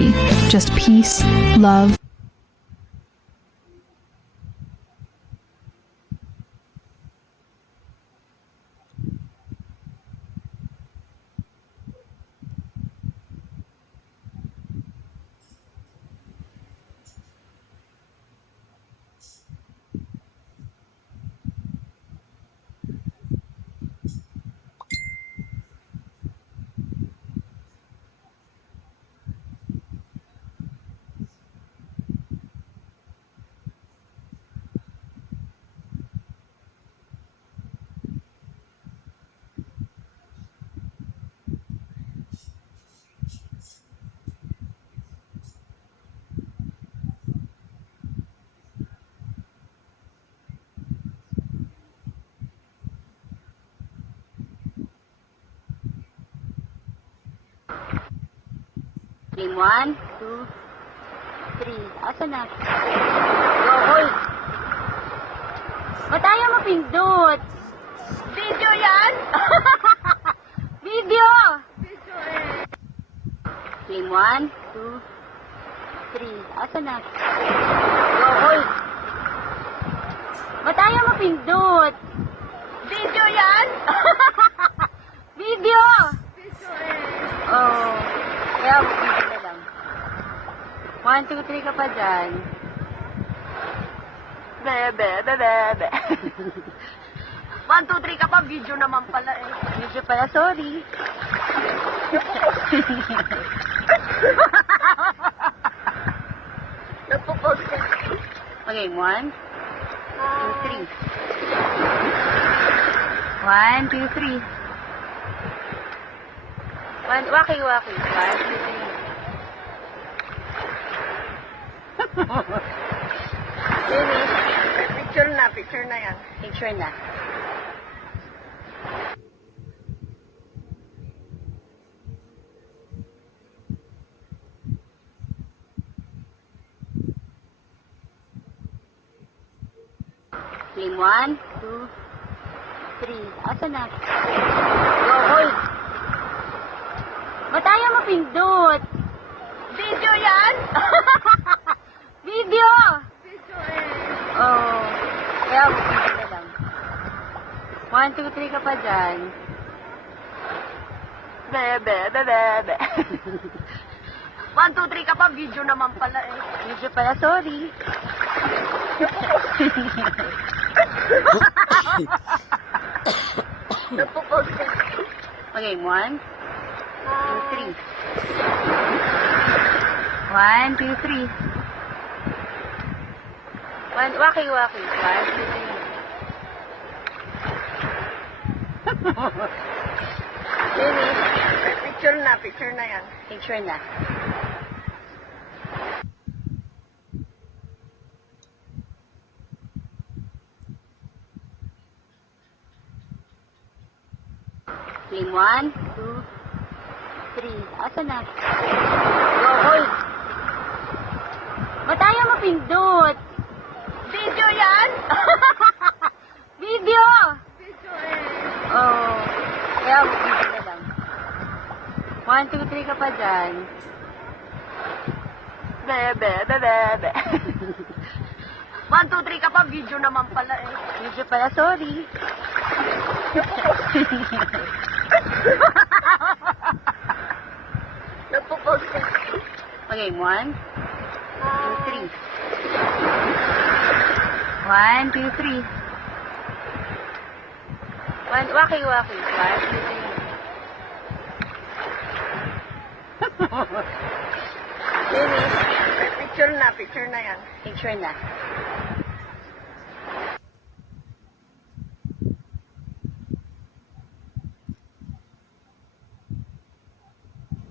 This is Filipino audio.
story. Just peace, love. Game 1, 2, 3. Asa na? Go, hold. Ba't ayaw mo pindot? Video yan? Video! Video eh. Game 1, 2, 3. Asa na? Go, hold. Ba't ayaw mo pindot? Video yan? Video! Video eh. Oh. Kaya video na lang. 1, 2, 3 ka pa dyan. Bebe, bebe, bebe. 1, 2, 3 ka pa, video naman pala eh. Video pala, sorry. Nagpo-post ka. Okay, 1, 2, 3. 1, 2, 3. Waki-waki. 1, 2, 3. Picture na yan. Picture na. Game 1, 2, 3. Asa na? Go, hold. Ba't ayaw mo pindot? Video yan? Video! Video eh. Oh. Kaya video na lang. 1, 2, 3 ka pa dyan. Bebe, bebe, bebe. 1, 2, 3 ka pa, video naman pala eh. Video pala, sorry. Nagpo-post ka. Okay, 1, 2, 3. 1, 2, 3. Waki-waki. 1, 2, 3. Picture na yan. Picture na. Game 1, 2, 3. Asa na? Go, hold. Ba't ayaw mo pindot? Video yan? Video! Video eh. Oh. Kaya video na lang. 1, 2, 3 ka pa dyan. Bebe, bebe, bebe. 1, 2, 3 ka pa, video naman pala eh. Video pala, sorry. Nagpo-post ka. Okay, 1, 2, 3. 1, 2, 3. Waki-waki. 1, 2, 3. Picture na yan. Picture na.